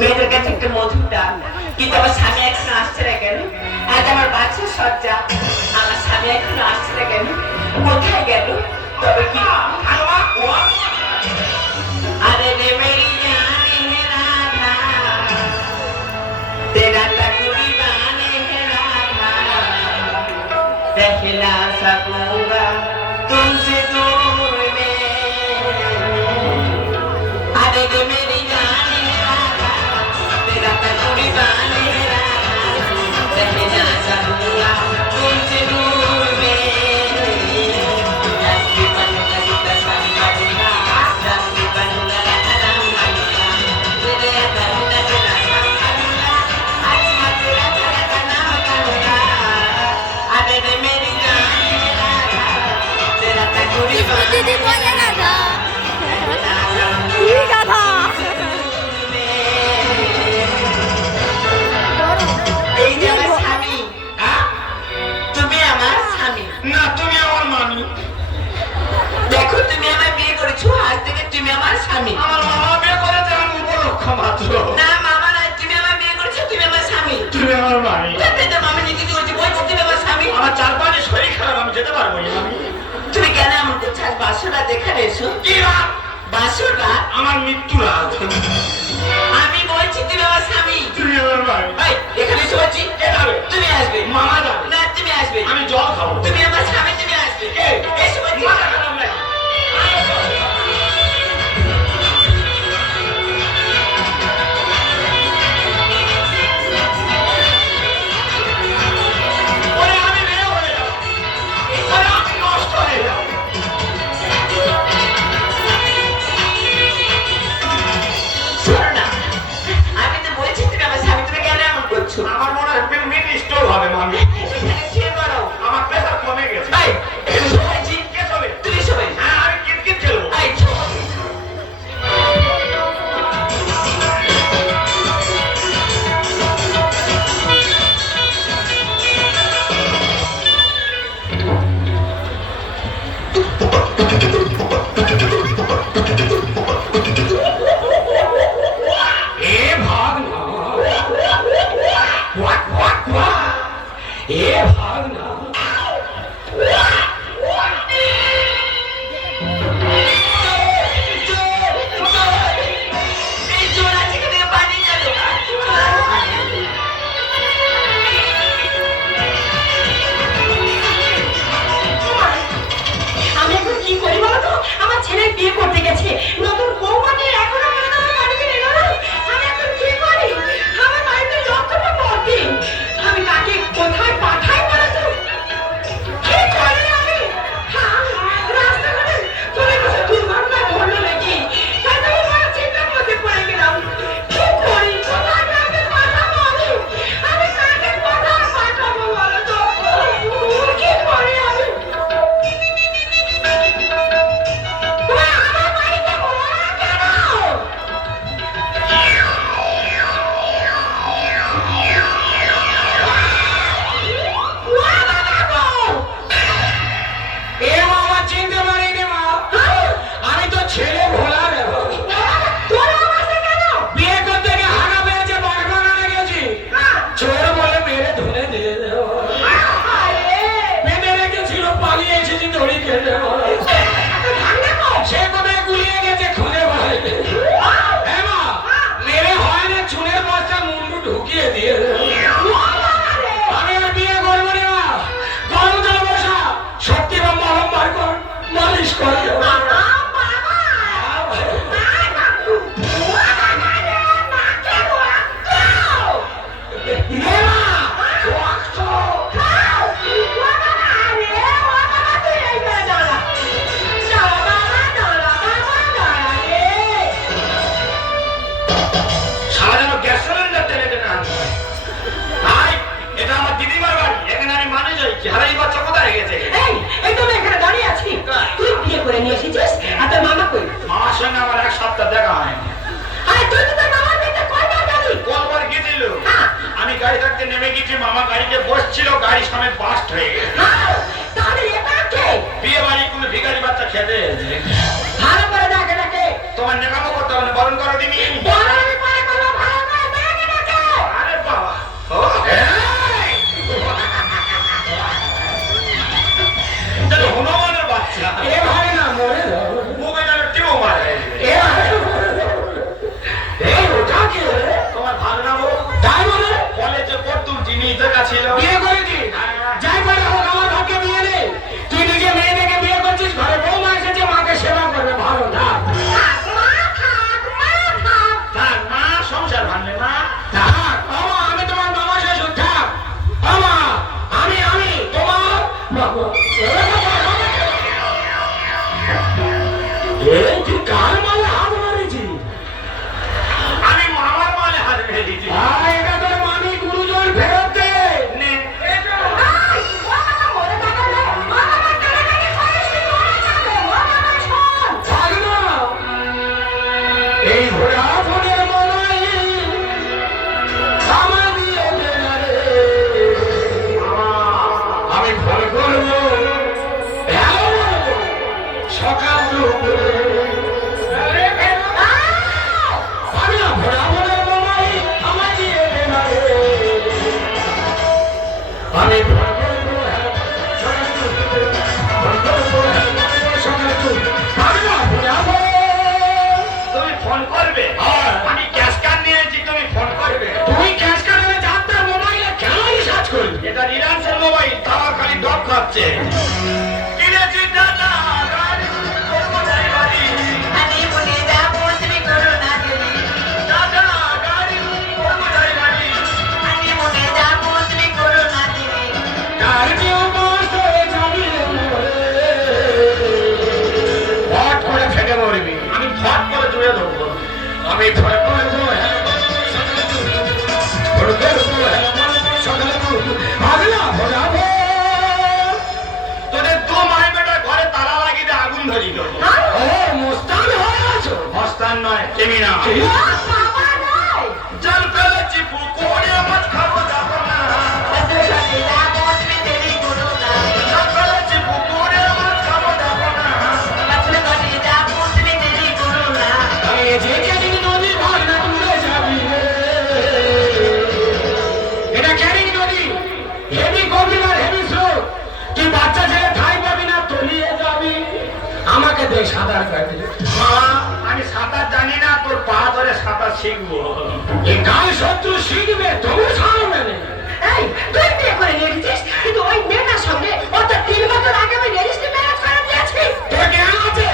মেয়েদের কাছে একটু মধুরটা, কিন্তু আমার স্বামী এখনো আসছে না কেন? আজ আমার বাচ্চার সজ্জা, আমার স্বামী এখনো আসছে না কেন? কোথায় গেল? তবে কি আরে রে মেরি জানে হে রাধা, তেরা तकरीबान है राधा, रह ना सकूंगा तुमसे दूर में। अरे रे मेरी जान है राधा, तेरा तकरीबान है राधा, रह ना सकूंगा तुमसे दूर में। रंगी बनूंगा सीता संग बनूंगा, रंगी बनूंगा राम बनूंगा, तेरे करूंगा तेरा संग करूंगा, आज मैं तेरा तेरा का नाम करूंगा। अरे रे मेरी जान है राधा, तेरा तकरीबान দিদি বলে রাধা কি গাধা এই যে আমার স্বামী, তুমি আমার স্বামী না, তুমি আমার মামি। দেখো, তুমি আমার বিয়ে করেছো, আজ থেকে তুমি আমার স্বামী। আমার মামা বিয়ে করেছে, আমি উপলক্ষ মাত্র। না মামা না, তুমি আমার বিয়ে করেছো, তুমি আমার স্বামী। তুমি আমার মামি। তো মামি নিজে কি করছি, বলছি তুমি আমার স্বামী। আমার 4-5 শরীর খারাপ, আমি যেতে পারবো না। মামি তুমি কেন এমন করছো? আজ বাসরা দেখানে এসো। কি রাত? বাসরা আমার মৃত্যু রাত। আমি বলছি তুমি আমার স্বামী। তুমি আমার মামি। এই, এখানে এসে বলছি কে যাবে? তুমি আসবে। মামা যাবে। না, তুমি আসবে। আমি জল খাবো। তুমি আমার স্বামী, তুমি আসবে। কে? এসে বলছি মাথা খারাপ নাকি? ওরে, আমি মেয়ে হয়ে যাবো। ওরে, আমি নষ্ট হয়ে যাবো। শোনো না, আমি তো বলছি তুমি আমার স্বামী, তুমি কেন এমন করছো? আমার মনে হয় মিড স্টোর হবে মামি। এখানে শুয়ে পড়ো। আমার প্রেসার কমে গেছে। এই, এখানে শুয়ে পড়েছি। কে শোবে? তুমি শোবে। হ্যাঁ, আমি কিটকিট খেলবো। এই, শোও। এ ভাগ না। Walk walk walk. এ ভাগ না। এই জোর আছে কি তুমি পালিয়ে যাবে? আমি এখন কি করি বলো তো? আমার ছেলে বিয়ে করতে গেছে, নতুন বৌমাকে এখনো পর্যন্ত আমার বাড়িতে এলো না। আমি এখন কি করি? আমার বাড়িতে লক্ষ্যটা পড়বে, আমি কাকে কোথায় পাঠাই বলো তো? কি করি আমি? হ্যাঁ, রাস্তাঘাটে চলে গেছে, দুর্ঘটনায় ধরলো নাকি? তাতে আমি বড় চিন্তার মধ্যে পড়ে গেলাম। কি করি? কোথায় কাকে পাঠাবো আমি? আমি কাকে কোথায় পাঠাবো বলো তো? কি করি আমি? তুমি আমার বাড়িতে ঘোড়া কেন? ওয়া বাবা গো! এ মামা চিনতে পারিনি মা। আমি তো ছেলে ভোলা রে। তোর আওয়াজে কেন? বিয়ে করতে গিয়ে হাগা পেয়েছে, বাগবাগানে গেছি। চোর বলে মেরে ধরে দিয়ে দেব। আরে! বেঁধে রেখেছিল, পালিয়ে এসেছি দড়ি কেটে। সে কোথায় গুলিয়ে গেছে খুঁজে পাইনি। হ্যাঁ মা, মেরে হয় না, চুনের বস্তা মুন্ডু ঢুকিয়ে দিয়ে দেব। আমি আর বিয়ে করবো না মা। গরুটা বসা, সত্যি বা মলম বার কর, মালিশ করে দেব। এ মা, রক্ত। সারা যেন গ্যাস সিলিন্ডার টেনে টেনে আনতে হয়। আয়, এটা আমার দিদিমার বাড়ি, এখানে আমি মানে যাইছি। হারাই বাচ্চা কোথায় গেছে? তুই বিয়ে করে নিয়ে এসেছিস আর তোর মামা কই? মামার সঙ্গে আমার 1 সপ্তাহ দেখা হয়নি। আরে তুই তো তোর মামার বাড়িতে কয়বার গেলি? কতবার গেছিল? হ্যাঁ। আমি গাড়ি থাকতে নেমে গেছি, মামা গাড়িতে বসছিল, গাড়ি সমেত বাস্ট হয়ে গেছে। হ্যাঁ, তাহলে এটা কে? বিয়ে বাড়ি কোনো ভিখারি বাচ্চা খেতে এসেছে। ভালো করে ডাকে ডাকে তোমার নেকামো করতে হবে না, বরণ করো দিনি। বড় আমি পরে করবো, ভালো করে তুই কার মালে হাত মারেছি? আমি মামার মালে হাত মেরেছি। এটা তোর মামি গুরুজন ফেরত দে। নে, এসো। থাক না। এই ঘোড়া ফোনের মলাই আমার দিয়ে দে না রে। আমি ফোন করবো, হ্যালো বলবো, সকাল আমি না ঘোড়া ফোনের মলাই আমার দিয়ে দে না রে। আমি ফোন করবো, আমি না ঘোড়া ফোন। তুমি ফোন করবে? হ্যাঁ। আমি ক্যাশ কার্ড নিয়েছি, তুমি ফোন করবে। তুই ক্যাশ কার্ডে যাতে মোবাইলে কেন রিচার্জ করবি? এটা রিলায়েন্সের মোবাইল, তাও খালি ডব খাচ্ছে। কিনেছি দাদা, গাড়ি কোথায় বাড়ি? আমি বলে যাবো তুমি করো না দেরি। দাদা, গাড়ি কোথায় বাড়ি? আমি বলে যাবো তুমি করো না দেরি। কার কেউ কষ্ট হয়ে যাবি রে মোরে। ফট করে ফেটে মরবি। আমি ফট করে জুড়ে দেবো। আমি ফট করবো, হ্যাঁ, ফট করবো, হ্যাঁ, সকালে আগলা ভরাবো। তোদের দু মাই বেটা ঘরে তালা লাগিয়ে দিয়ে আগুন ধরিয়ে দেবো। ও মোস্তান হয়ে আছো। মস্তান নয়, ক্রিমিনাল। বাবা নয়। জল ফেলেছি পুকুরে, মাছ খাবো যাবো না। বলে যাবো তুমি দেরি করো না। জল ফেলেছি পুকুরে, মাছ খাবো যাবো না। বলে যাবো তুমি দেরি করো না। এই যে ক্যানিং নদী ভাগনা তুলে যাবি রে। এটা ক্যানিং নদী, হেভি গভীর আর হেভি স্রোত। তুই বাচ্চা ছেলে ঠাই পাবি না, তলিয়ে যাবি। আমাকে দে সাঁতার কাটে। মা, আমি সাঁতার জানি না, তোর পা ধরে সাঁতার শিখবো। এই গাল শত্রু শিখবে, তবু ছাড়বে না। এই তুই বিয়ে করে নিয়ে গেছিস, কিন্তু ওই মেয়েটার সঙ্গে ও তো 3 বছর আগে আমি রেজিস্ট্রি ম্যারেজ করে দিয়েছি। তোর জ্ঞান আছে?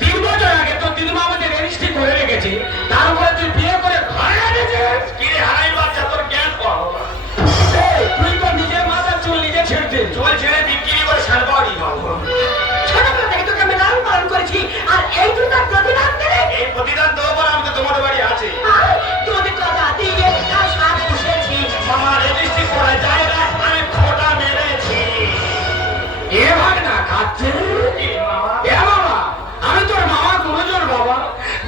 3 বছর আগে তোর দিদি মামাকে রেজিস্ট্রি করে রেখেছি, তারপরে তুই বিয়ে করে ঘরে এনেছিস। কি রে হারাই বাচ্চা, তোর জ্ঞান কম। এই, তুই তো নিজের মাথার চুল নিজে ছেড়ে। চুল ছেড়ে বিক্রি করে সারবাড়ি পাবো। ছোটবেলা থেকে তোকে আমি লালন পালন করেছি, আর এই দুটার প্রতিদান দিলে এই প্রতিদান দেবো বলে আমি তো তোমাদের বাড়ি আছি। তোদের কথা দিয়ে তার সাপ পুষেছি। মামা রেজিস্ট্রি করা যায় না, আমি খোটা মেরেছি। এ ভাগ না খাচ্ছে। কি মামা? এ বাবা, আমি তোর মামা গুরুজন বাবা।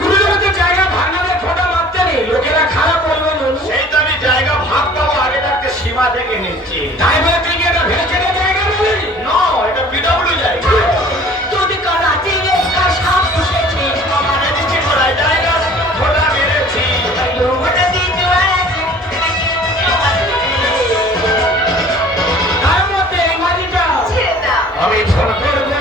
গুরুজনদের জায়গা ভাগনাদের ফোটা মারতে নেই, লোকেরা খারাপ বলবে না। সেই তো আমি জায়গা ভাগ পাবো, আগে থাকতে সীমা থেকে নিচ্ছি। তাই বলে তুই কি এটা ভেসে জায়গা বলি? নো, এটা বিডব্লিউ জায়গা। তোদের কথা দিয়ে তার সাপ পুষেছি। মামা রেজিস্ট্রি করা জায়গা, খোটা মেরেছি। ওটা দিয়ে তার মধ্যে এই মাটিটা ছেড়ে দাও। আমি ফোন করবো,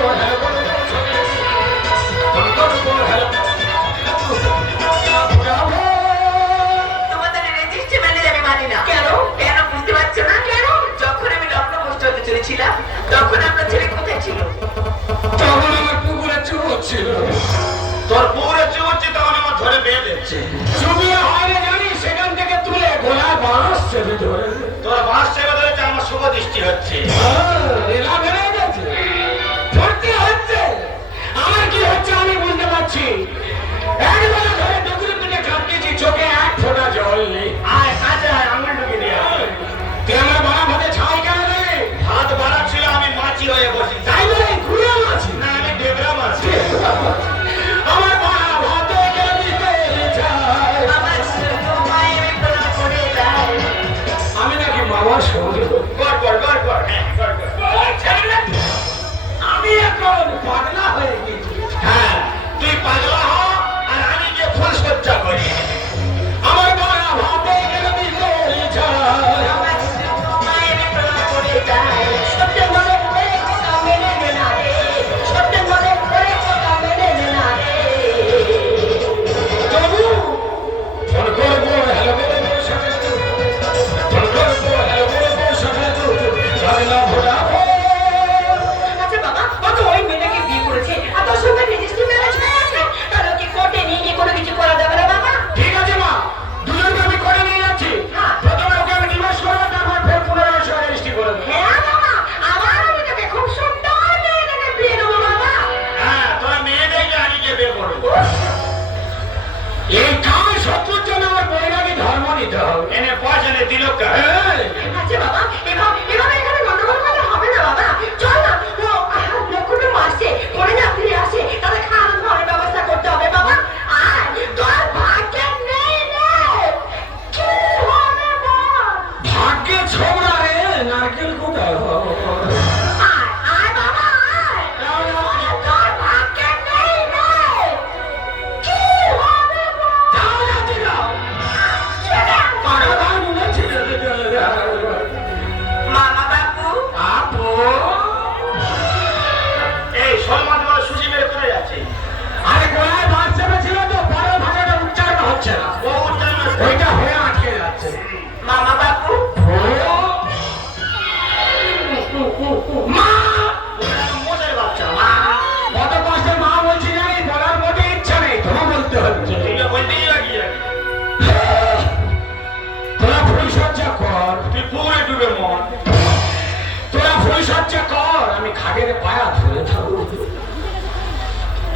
হচ্ছে কর, আমি খাটের পায়া ধরে থাকবো।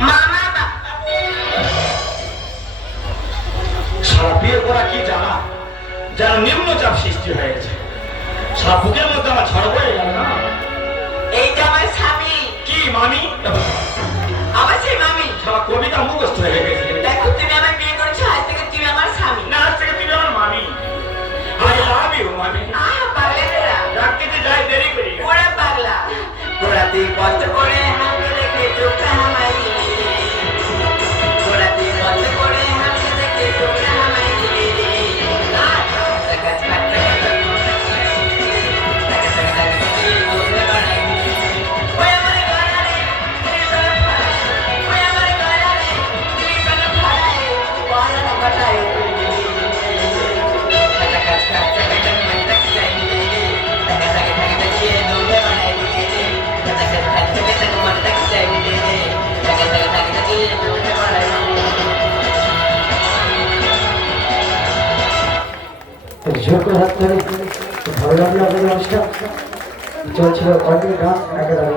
মামা সারা বিয়ে করা কি জানা, যেন নিম্নচাপ সৃষ্টি হয়ে গেছে। সারা বুকের মধ্যে আমার ঝড় বয়ে গেল না। এই যে আমার স্বামী, কি মামি? আমার সেই মামি। সারা কবিতা মুখস্থ হয়ে গেছে। দেখো তুমি আমার বিয়ে করেছো, আজ থেকে তুমি আমার স্বামী। না, আজ থেকে তুমি আমার মামি। আই লাভ ইউ মামি। আহ পাগলেরা, ডাকতে যাই দেরি করি। ওরা পাগলা, ওরা তুই কষ্ট করে আমাকে দেখে চোখটা হামাই দিলে, ওরা তুই কষ্ট করে আমাকে দেখে চোখটা হামাই দিলে। ওই আমার গলা রে, তুই তোর ফাড়ায়, ওই আমার গলা রে, তুই তোর ফাড়ায়, গলা না কাটায়। ঝোঁকো হাত ধরে ভালো লাগলো আপনাদের অনুষ্ঠান চলছিল কর্মী গান একেবারে